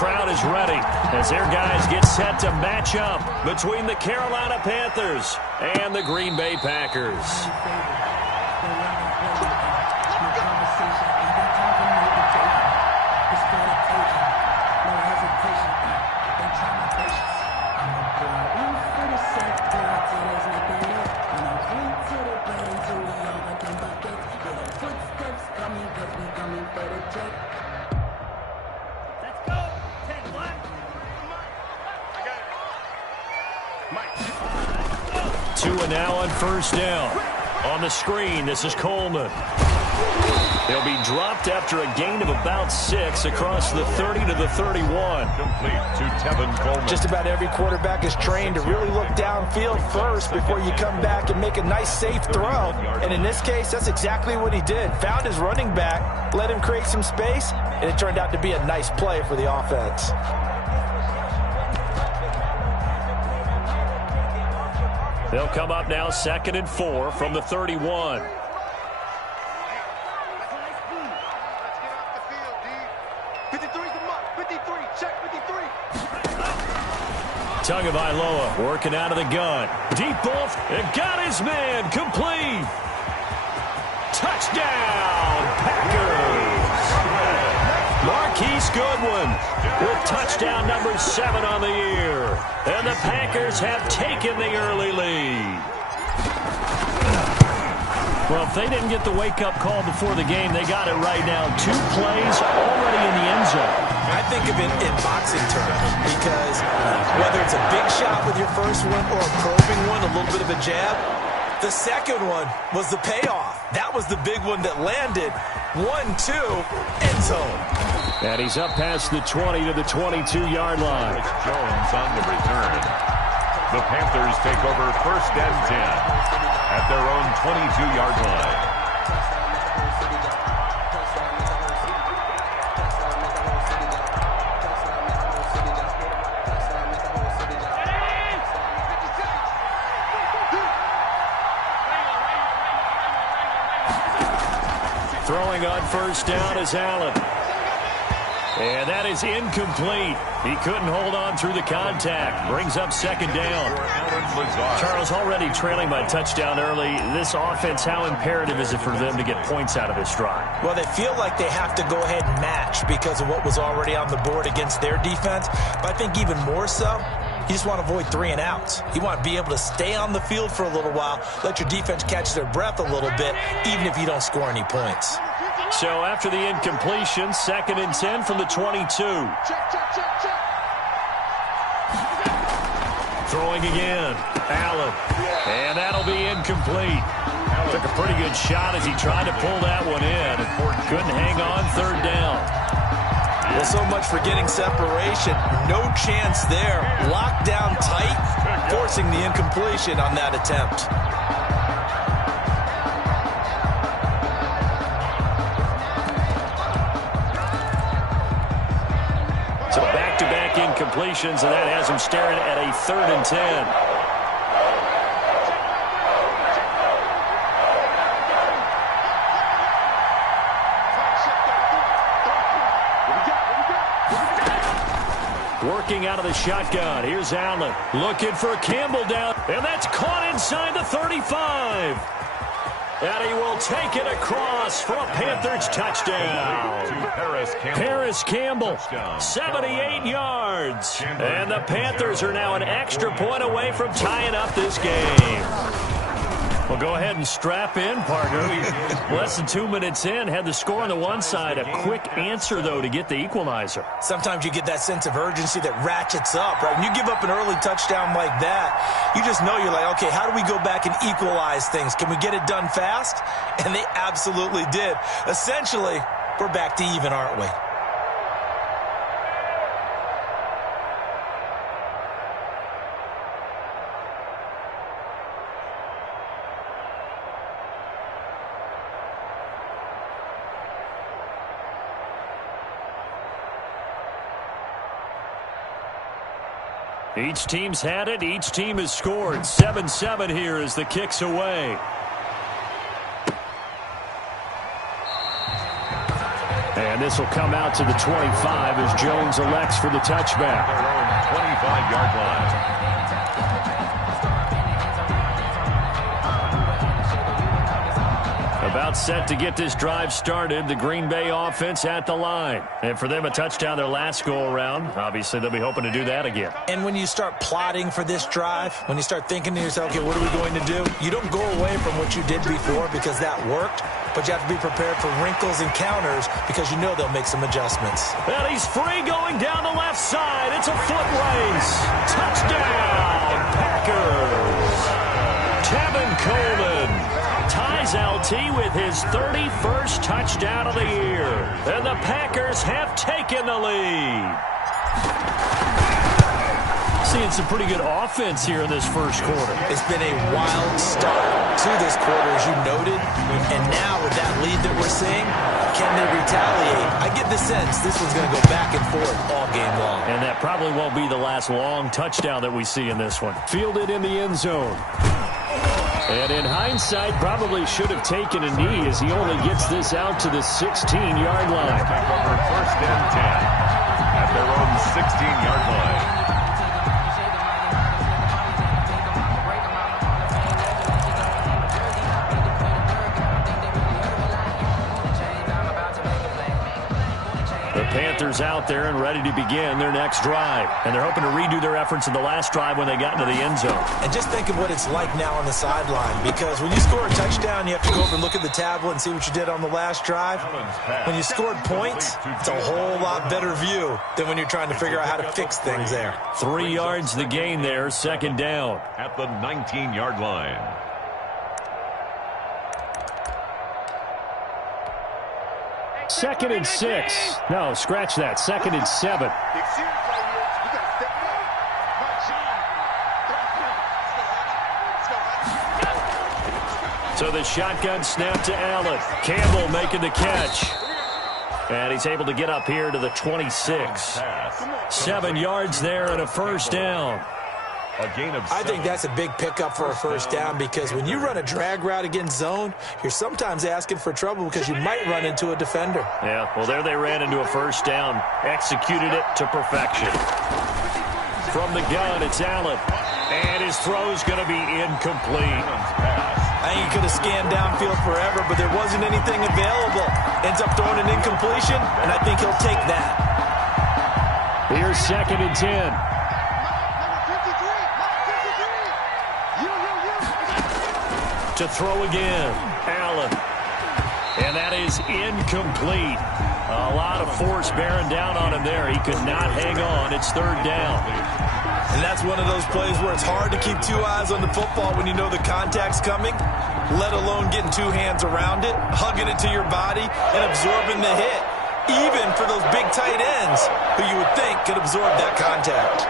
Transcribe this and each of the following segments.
crowd is ready as their guys get set to match up between the Carolina Panthers and the Green Bay Packers. Now on first down. On the screen, this is Coleman. He'll be dropped after a gain of about 6 across the 30 to the 31. Complete to Tevin Coleman. Just about every quarterback is trained to really look downfield first before you come back and make a nice, safe throw. And in this case, that's exactly what he did. Found his running back, let him create some space, and it turned out to be a nice play for the offense. They'll come up now 2nd and 4 from the 31. Tagovailoa working out of the gun. Deep off and got his man complete. Touchdown, Packers. Marquise Goodwin with touchdown number 7 on the year. And the Packers have taken the early lead. Well, if they didn't get the wake-up call before the game, they got it right now. 2 plays already in the end zone. I think of it in boxing terms because whether it's a big shot with your first one or a probing one, a little bit of a jab, the second one was the payoff. That was the big one that landed. 1-2, end zone. And he's up past the 20 to the 22-yard line. Jones on the return. The Panthers take over 1st and 10 at their own 22-yard line. Throwing on first down is Allen. And that is incomplete. He couldn't hold on through the contact. Brings up 2nd down. Charles, already trailing by touchdown early. This offense, how imperative is it for them to get points out of this drive? Well, they feel like they have to go ahead and match because of what was already on the board against their defense. But I think even more so, you just want to avoid 3 and outs. You want to be able to stay on the field for a little while, let your defense catch their breath a little bit, even if you don't score any points. So after the incompletion, 2nd and 10 from the 22. Throwing again, Allen. And that'll be incomplete. Took a pretty good shot as he tried to pull that one in. Couldn't hang on 3rd down. Well, so much for getting separation. No chance there. Locked down tight, forcing the incompletion on that attempt. So back-to-back incompletions, and that has him staring at a 3rd and 10. Working out of the shotgun. Here's Allen. Looking for Campbell down. And that's caught inside the 35. And he will take it across for a Panthers touchdown. Paris Campbell, 78 yards. And the Panthers are now an extra point away from tying up this game. Well, go ahead and strap in, partner. Less than 2 minutes in, had the score on the one side. A quick answer, though, to get the equalizer. Sometimes you get that sense of urgency that ratchets up, right? When you give up an early touchdown like that, you just know you're like, okay, how do we go back and equalize things? Can we get it done fast? And they absolutely did. Essentially, we're back to even, aren't we? Each team's had it. Each team has scored. 7-7 here as the kick's away. And And this will come out to the 25 as Jones elects for the touchback. Their own 25-yard line. About set to get this drive started, the Green Bay offense at the line. And for them, a touchdown their last go-around. Obviously, they'll be hoping to do that again. And when you start plotting for this drive, when you start thinking to yourself, okay, what are we going to do? You don't go away from what you did before because that worked, but you have to be prepared for wrinkles and counters because you know they'll make some adjustments. And he's free going down the left side. It's a foot race. Touchdown, Packers. Tevin Coleman ties LT with his 31st touchdown of the year. And the Packers have taken the lead. Seeing some pretty good offense here in this first quarter. It's been a wild start to this quarter, as you noted. And now with that lead that we're seeing, can they retaliate? I get the sense this one's going to go back and forth all game long. And that probably won't be the last long touchdown that we see in this one. Fielded in the end zone. And in hindsight, probably should have taken a knee as he only gets this out to the 16-yard line. Take over first and 10 at their own 16-yard line. The Panthers out there and ready to begin their next drive. And they're hoping to redo their efforts in the last drive when they got into the end zone. And just think of what it's like now on the sideline, because when you score a touchdown, you have to go over and look at the tablet and see what you did on the last drive. When you scored points, it's a whole lot better view than when you're trying to figure out how to fix things there. 3 yards the gain there, second down. At the 19-yard line. Second and 6. No, scratch that. Second and 7. So the shotgun snap to Allen. Campbell making the catch. And he's able to get up here to the 26. 7 yards there and a first down. I think that's a big pickup for a first down, because when you run a drag route against zone, you're sometimes asking for trouble because you might run into a defender. Yeah, well, there they ran into a first down. Executed it to perfection. From the gun, it's Allen. And his throw's going to be incomplete. I think he could have scanned downfield forever, but there wasn't anything available. Ends up throwing an incompletion, and I think he'll take that. Here's second and 10. To throw again, Allen. And that is incomplete. A lot of force bearing down on him there. He could not hang on. It's third down. And that's one of those plays where it's hard to keep two eyes on the football when you know the contact's coming, let alone getting two hands around it, hugging it to your body, and absorbing the hit, even for those big tight ends who you would think could absorb that contact.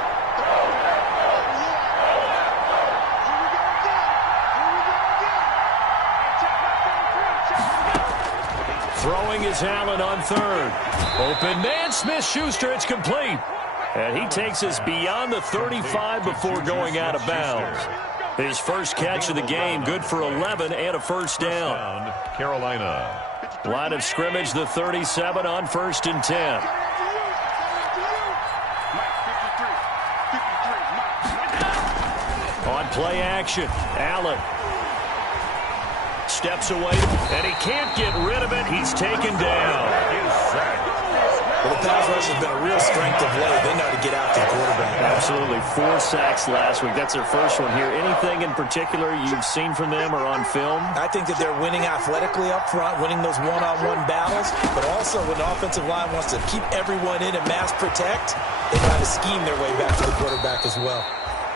Throwing is Allen on third. Open man, Smith-Schuster, it's complete. And he takes us beyond the 35 before going out of bounds. His first catch of the game, good for 11 and a first down. Carolina. Line of scrimmage, the 37 on first and 10. On play action, Allen. Steps away, and he can't get rid of it. He's taken down. Well, the pass rush has been a real strength of late. They know how to get after the quarterback. Absolutely. 4 sacks last week. That's their first one here. Anything in particular you've seen from them or on film? I think that they're winning athletically up front, winning those one-on-one battles, but also when the offensive line wants to keep everyone in and mass protect, they got to scheme their way back to the quarterback as well.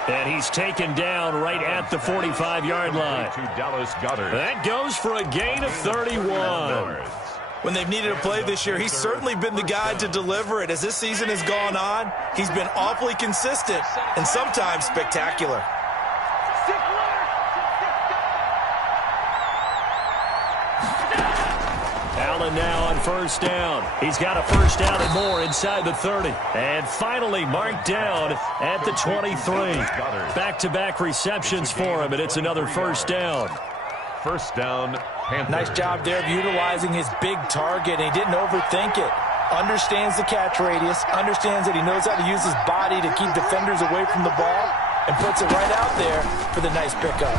And he's taken down right at the 45-yard line. To Dallas Goedert. That goes for a gain of 31. When they've needed a play this year, he's certainly been the guy to deliver it. As this season has gone on, he's been awfully consistent and sometimes spectacular. Allen now on first down. He's got a first down and more inside the 30. And finally marked down at the 23. Back-to-back receptions for him, and it's another first down. First down, Panthers. Nice job there of utilizing his big target, and he didn't overthink it. Understands the catch radius, understands that he knows how to use his body to keep defenders away from the ball, and puts it right out there for the nice pickup.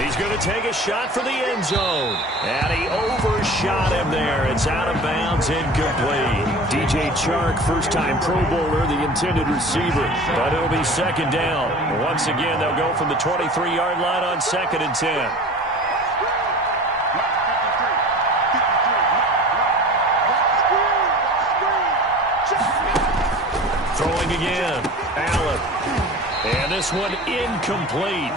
He's going to take a shot for the end zone. And he overshot him there. It's out of bounds, incomplete. DJ Chark, first-time Pro Bowler, the intended receiver. But it'll be second down. Once again, they'll go from the 23-yard line on 2nd and 10. Throwing again. Allen. And this one incomplete.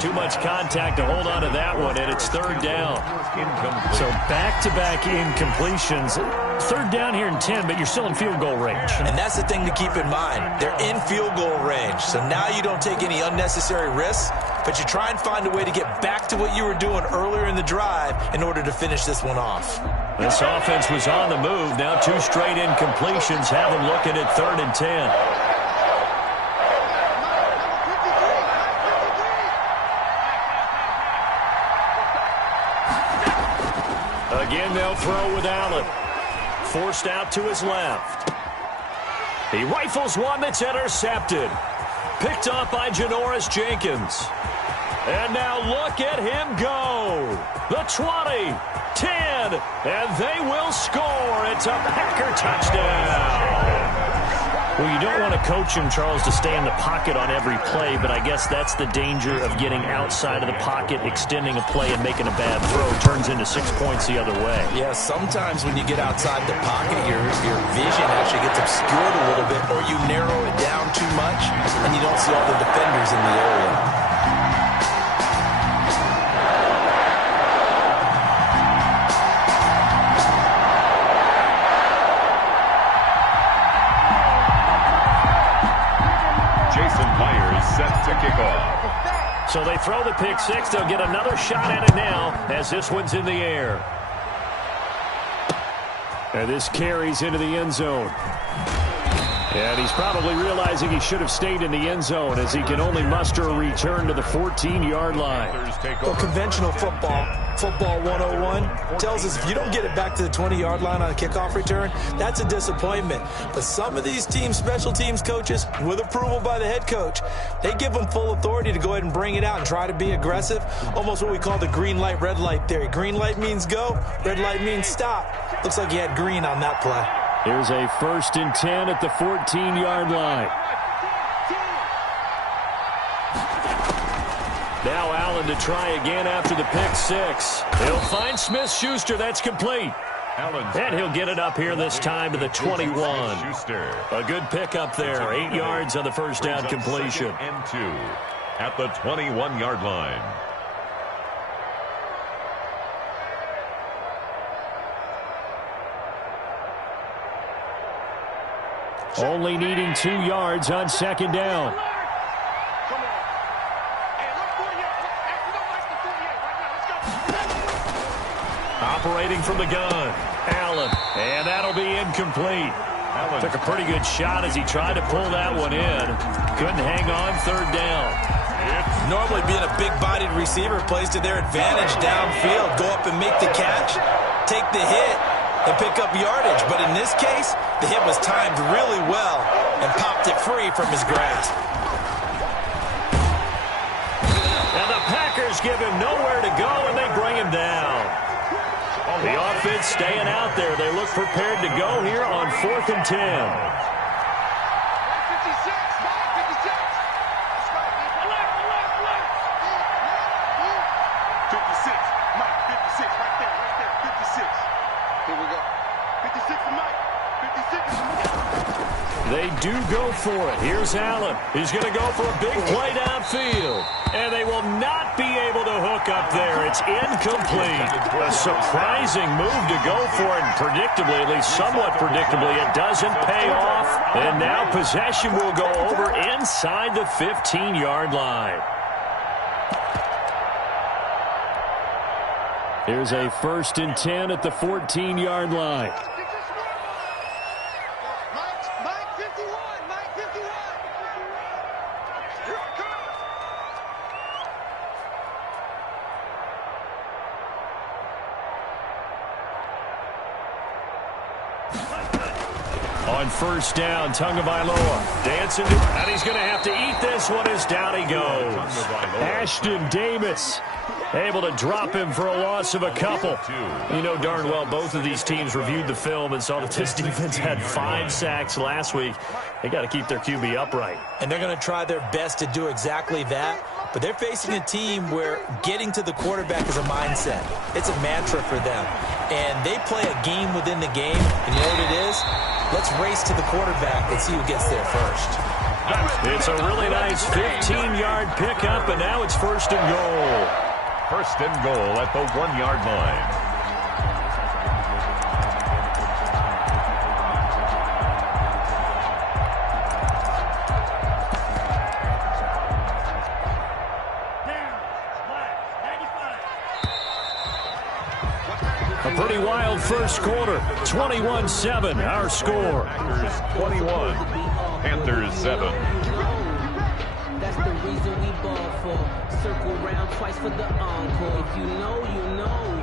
Too much contact to hold on to that one, and it's 3rd down. Incomplete. So back-to-back incompletions. 3rd down here in 10, but you're still in field goal range. And that's the thing to keep in mind. They're in field goal range, so now you don't take any unnecessary risks, but you try and find a way to get back to what you were doing earlier in the drive in order to finish this one off. This offense was on the move. Now 2 straight incompletions have them looking at 3rd and 10. Again, they'll throw with Allen. Forced out to his left. He rifles one that's intercepted. Picked off by Janoris Jenkins. And now look at him go. The 20, 10, and they will score. It's a Packer touchdown. Well, you don't want to coach him, Charles, to stay in the pocket on every play, but I guess that's the danger of getting outside of the pocket, extending a play and making a bad throw. Turns into 6 points the other way. Yeah, sometimes when you get outside the pocket, your vision actually gets obscured a little bit, or you narrow it down too much, and you don't see all the defenders in the area. Set to kick off. So they throw the pick six. They'll get another shot at it now as this one's in the air. And this carries into the end zone. And he's probably realizing he should have stayed in the end zone as he can only muster a return to the 14-yard line. Well, conventional football 101, tells us if you don't get it back to the 20-yard line on a kickoff return, that's a disappointment. But some of these teams, special teams coaches, with approval by the head coach, they give them full authority to go ahead and bring it out and try to be aggressive, almost what we call the green light, red light theory. Green light means go, red light means stop. Looks like he had green on that play. Here's a 1st and 10 at the 14-yard line. Now Allen to try again after the pick six. He'll find Smith-Schuster. That's complete. And he'll get it up here this time to the 21. A good pickup there. 8 yards on the first down completion. And 2 at the 21-yard line. Only needing 2 yards on 2nd down. Operating from the gun, Allen, and that'll be incomplete. Allen took a pretty good shot as he tried to pull that one in. Couldn't hang on 3rd down. Normally being a big-bodied receiver plays to their advantage downfield. Go up and make the catch, take the hit, and pick up yardage. But in this case, the hit was timed really well and popped it free from his grasp. And the Packers give him nowhere to go, and they bring him down. The offense staying out there. They look prepared to go here on 4th and 10. They do go for it. Here's Allen. He's going to go for a big play downfield. And they will not be able to hook up there. It's incomplete. A surprising move to go for it. And predictably, at least somewhat predictably, it doesn't pay off. And now possession will go over inside the 15-yard line. Here's a 1st and 10 at the 14-yard line. On first down, Tagovailoa dancing, and he's going to have to eat this one as down he goes. Ashton Davis able to drop him for a loss of a couple. You know darn well both of these teams reviewed the film and saw that this defense had 5 sacks last week. They got to keep their QB upright. And they're going to try their best to do exactly that. But they're facing a team where getting to the quarterback is a mindset. It's a mantra for them. And they play a game within the game. And you know what it is? Let's race to the quarterback and see who gets there first. It's a really nice 15-yard pickup, and now it's first and goal. First and goal at the 1-yard line. A pretty wild first quarter. 21-7, our score. Packers 21, Panthers 7. That's the reason we ball for. Circle round twice for the encore. If you know, you know.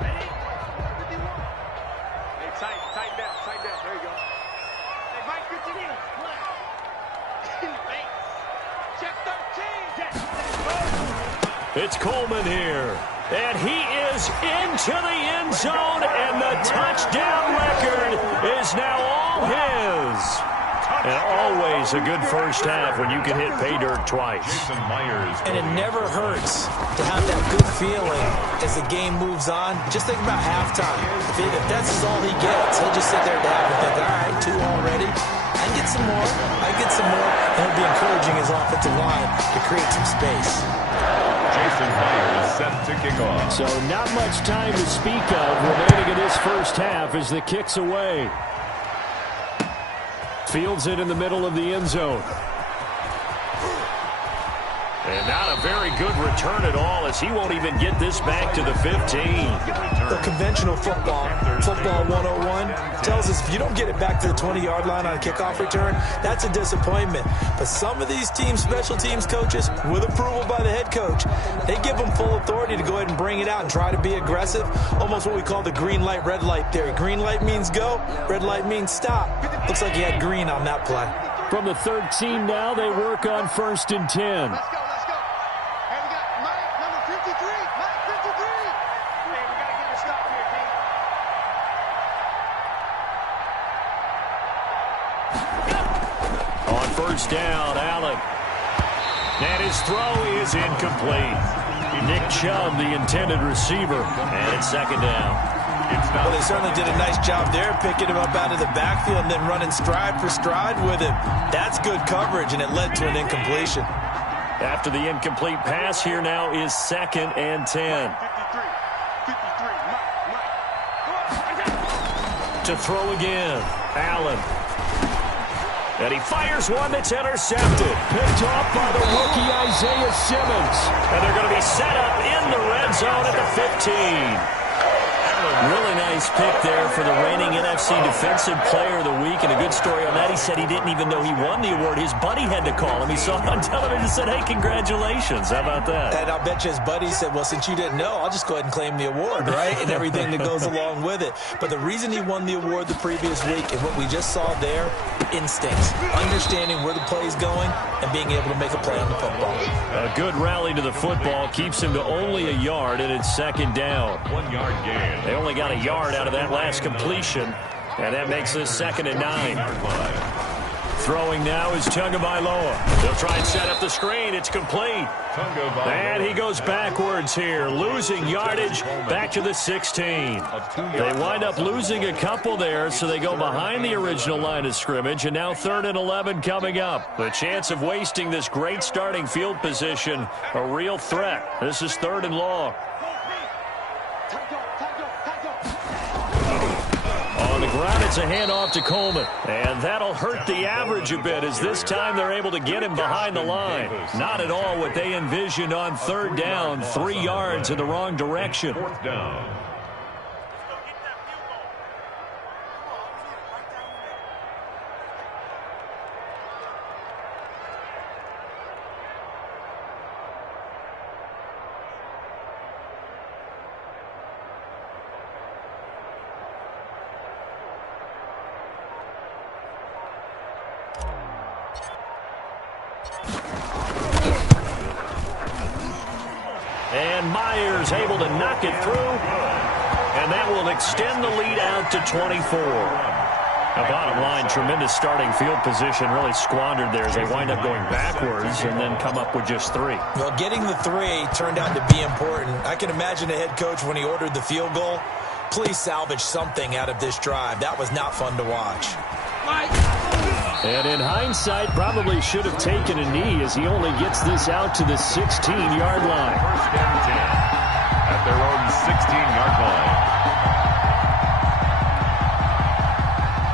Hey, tighten down. There you go. Hey, Mike, good to you. Check 13. It's Coleman here. And he is into the end zone, and the touchdown record is now all his. And always a good first half when you can hit pay dirt twice. And it never hurts to have that good feeling as the game moves on. Just think about halftime. If that's all he gets, he'll just sit there at the half and think, all right, 2 already. I can get some more. And he'll be encouraging his offensive line to create some space. Jason Myers set to kick off. So not much time to speak of remaining in this first half as the kick's away. Fields it in the middle of the end zone. And not a very good return at all, as he won't even get this back to the 15. The conventional football 101, tells us if you don't get it back to the 20-yard line on a kickoff return, that's a disappointment. But some of these teams, special teams coaches, with approval by the head coach, they give them full authority to go ahead and bring it out and try to be aggressive. Almost what we call the green light, red light theory. Green light means go, red light means stop. Looks like he had green on that play. From the 13 now, they work on first and 10. Let's go. Hey, we got Mike, number 53. Mike, 53. Hey, we got to get a stop here, King. On first down, Allen. And his throw is incomplete. Nick Chubb, the intended receiver, and it's second down. Well, they certainly did a nice job there, picking him up out of the backfield and then running stride for stride with him. That's good coverage, and it led to an incompletion. After the incomplete pass, here now is second and 10. 53. To throw again, Allen. And he fires one that's intercepted. Picked off by the rookie Isaiah Simmons. And they're going to be set up in the red zone at the 15. Really nice pick there for the reigning NFC Defensive Player of the Week. And a good story on that. He said he didn't even know he won the award. His buddy had to call him. He saw it on television and said, hey, congratulations. How about that? And I'll bet you his buddy said, well, since you didn't know, I'll just go ahead and claim the award, right? And everything that goes along with it. But the reason he won the award the previous week and what we just saw there, instincts, understanding where the play is going and being able to make a play on the football. A good rally to the football keeps him to only a yard, and it's second down. 1 yard gain. They only got a yard out of that last completion, and that makes this second and 9. Throwing now is Tagovailoa. They'll try and set up the screen. It's complete. And he goes backwards here, losing yardage back to the 16. They wind up losing a couple there, so they go behind the original line of scrimmage, and now 3rd and 11 coming up. The chance of wasting this great starting field position, a real threat. This is 3rd and long. On the ground, it's a handoff to Coleman. And that'll hurt the average a bit, as this time they're able to get him behind the line. Not at all what they envisioned on 3rd down. 3 yards in the wrong direction. 4th down. And Myers able to knock it through. And that will extend the lead out to 24. Now, bottom line, tremendous starting field position, really squandered there as they wind up going backwards and then come up with just 3. Well, getting the 3 turned out to be important. I can imagine the head coach when he ordered the field goal. Please salvage something out of this drive. That was not fun to watch. And in hindsight, probably should have taken a knee as he only gets this out to the 16-yard line. First and 10 at their own 16-yard line.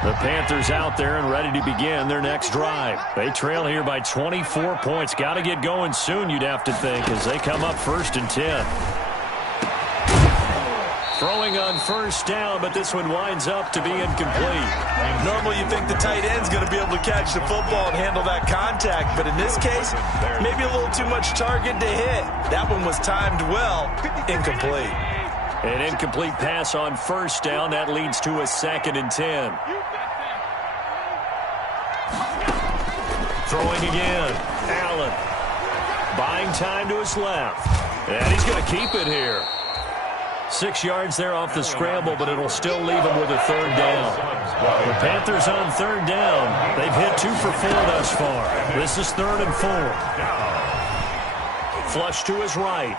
The Panthers out there and ready to begin their next drive. They trail here by 24 points. Got to get going soon, you'd have to think, as they come up 1st and 10. Throwing on 1st down, but this one winds up to be incomplete. Normally you think the tight end's going to be able to catch the football and handle that contact, but in this case, maybe a little too much target to hit. That one was timed well. Incomplete. An incomplete pass on 1st down. That leads to a 2nd and 10. Throwing again. Allen. Buying time to his left. And he's going to keep it here. 6 yards there off the scramble, but it'll still leave him with a 3rd down. The Panthers on 3rd down. They've hit 2 for 4 thus far. This is 3rd and 4. Flush to his right.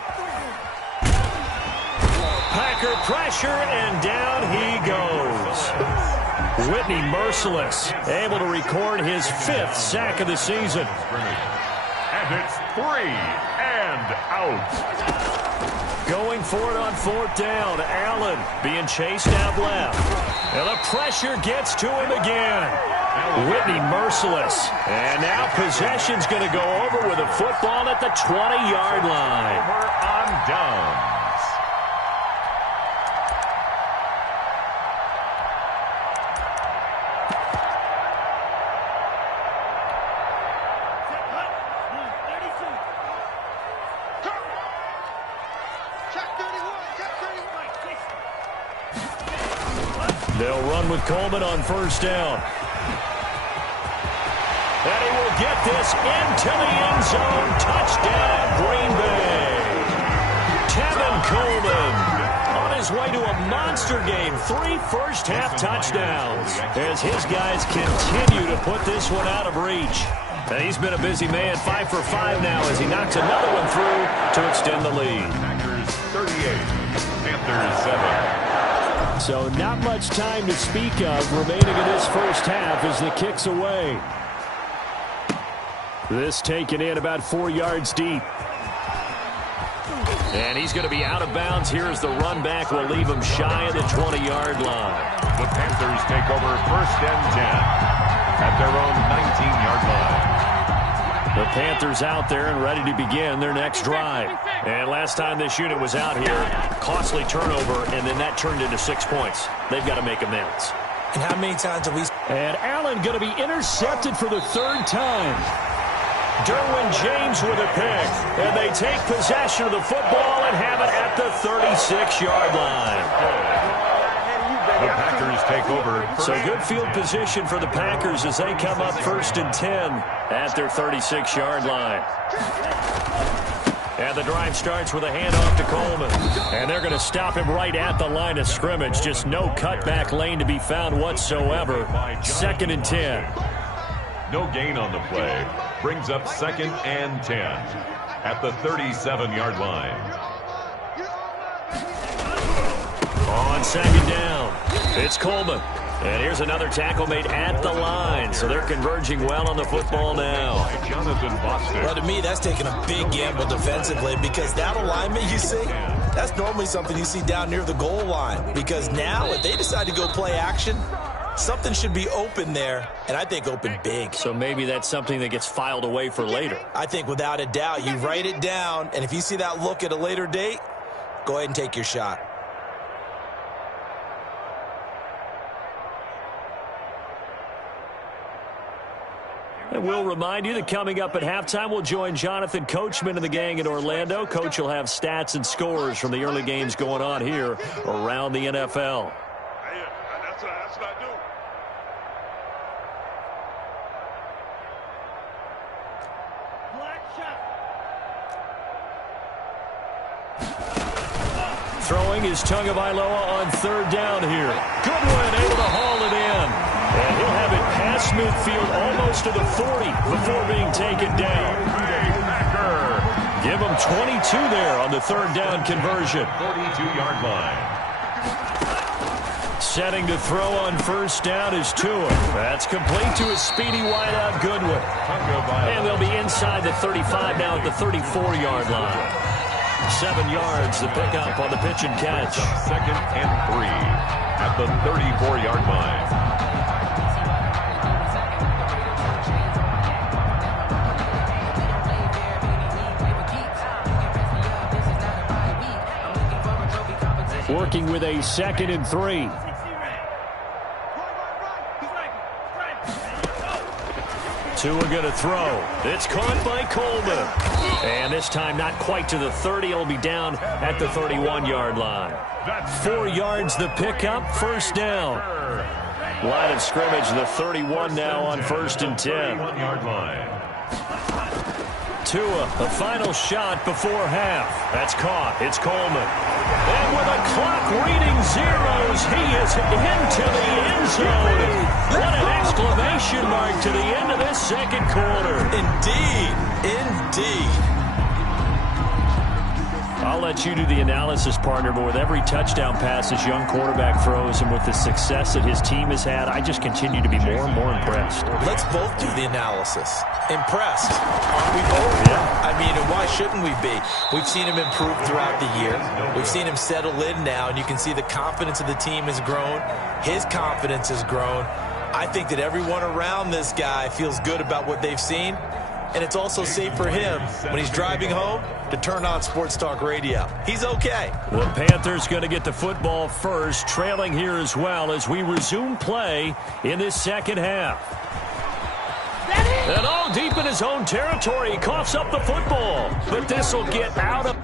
Packer pressure, and down he goes. Whitney merciless, able to record his 5th sack of the season. And it's 3 and out. Going for it on 4th down. Allen being chased out left. And the pressure gets to him again. Whitney merciless. And now possession's going to go over with a football at the 20-yard line. We're on down. They'll run with Coleman on 1st down. And he will get this into the end zone. Touchdown, Green Bay. Tevin Coleman on his way to a monster game. 3 first-half touchdowns as his guys continue to put this one out of reach. And he's been a busy man, 5 for 5 now as he knocks another one through to extend the lead. Packers 38, Panthers 7. So not much time to speak of remaining in this first half as the kick's away. This taken in about 4 yards deep. And he's going to be out of bounds here as the run back will leave him shy of the 20-yard line. The Panthers take over 1st and 10 at their own 19-yard line. The Panthers out there and ready to begin their next drive. And last time this unit was out here, costly turnover, and then that turned into 6 points. They've got to make amends. And how many times have we... And Allen going to be intercepted for the 3rd time. Derwin James with a pick. And they take possession of the football and have it at the 36-yard line. The Packers take over. So good field position for the Packers as they come up 1st and 10 at their 36-yard line. And the drive starts with a handoff to Coleman. And they're going to stop him right at the line of scrimmage. Just no cutback lane to be found whatsoever. 2nd and 10. No gain on the play. Brings up 2nd and 10 at the 37-yard line. On 2nd down, it's Coleman. And here's another tackle made at the line. So they're converging well on the football now. Jonathan Bostic. Well, to me, that's taking a big gamble defensively because that alignment you see, that's normally something you see down near the goal line. Because now, if they decide to go play action, something should be open there, and I think open big. So maybe that's something that gets filed away for later. I think without a doubt, you write it down, and if you see that look at a later date, go ahead and take your shot. And we'll remind you that coming up at halftime, we'll join Jonathan Coachman and the gang in Orlando. Coach will have stats and scores from the early games going on here around the NFL. That's what I do. Black shot. Throwing is Tagovailoa on third down here. Goodwin able to haul it in. And he'll have it past midfield almost to the 40 before being taken down. Give him 22 there on the third down conversion. 42-yard line. Setting to throw on first down is Tua. That's complete to his speedy wideout Goodwin. And they'll be inside the 35 now at the 34-yard line. 7 yards the pickup on the pitch and catch. Second and 3 at the 34-yard line. Working with a 2nd and 3. Tua going to throw. It's caught by Coleman. And this time not quite to the 30. It'll be down at the 31-yard line. 4 yards the pickup, first down. Line of scrimmage, the 31 now on 1st and 10. 1-yard line. Tua, the final shot before half. That's caught. It's Coleman. And with a clock reading zeros, he is into the end zone. What an exclamation mark to the end of this second quarter. Indeed. Indeed. I'll let you do the analysis, partner, but with every touchdown pass this young quarterback throws and with the success that his team has had, I just continue to be more and more impressed. Let's both do the analysis. Impressed. Aren't we both? Yeah. I mean, and why shouldn't we be? We've seen him improve throughout the year. We've seen him settle in now, and you can see the confidence of the team has grown. His confidence has grown. I think that everyone around this guy feels good about what they've seen. And it's also safe for him when he's driving home to turn on Sports Talk Radio. He's okay. The Panthers going to get the football first, trailing here as well as we resume play in this second half. And all deep in his own territory, he coughs up the football. But this will get out of...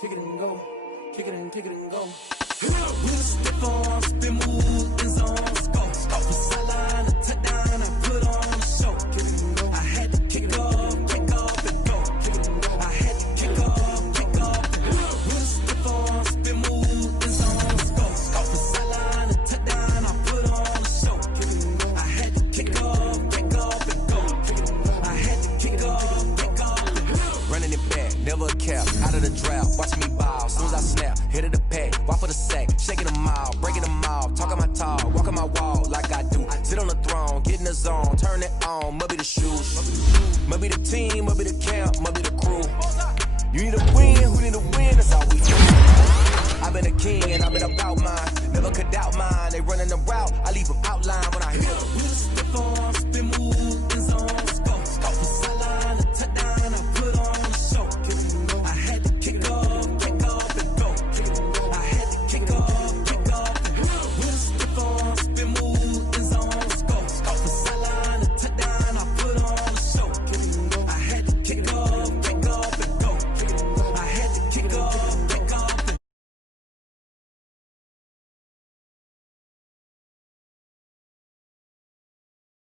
Kick it and go, kick it and go. We'll step on, spin, move, and zones, go. Off the sideline, a touchdown, I put on a show. Kick it and go. I had to kick off and go. Kick it and go. I had to kick off and go. We'll step on, spin, move, and zones, go. Off the sideline, a touchdown, I put on a show. Kick it and go. I had to kick off and go. Kick it and go. I had to kick off and go. Running it back, never a cap, out of the draft, watching me ball. Soon as I snap, hit of the pack, walk for the sack, shaking them all, breaking them all, talking my talk, walking my wall like I do. Sit on the throne, get in the zone, turn it on, must be the shoes, must be the team, must be the camp, must be the crew. You need a win, who need a win, that's all we do. I've been a king and I've been about mine, never could doubt mine. They running the route, I leave them outline when I hit them.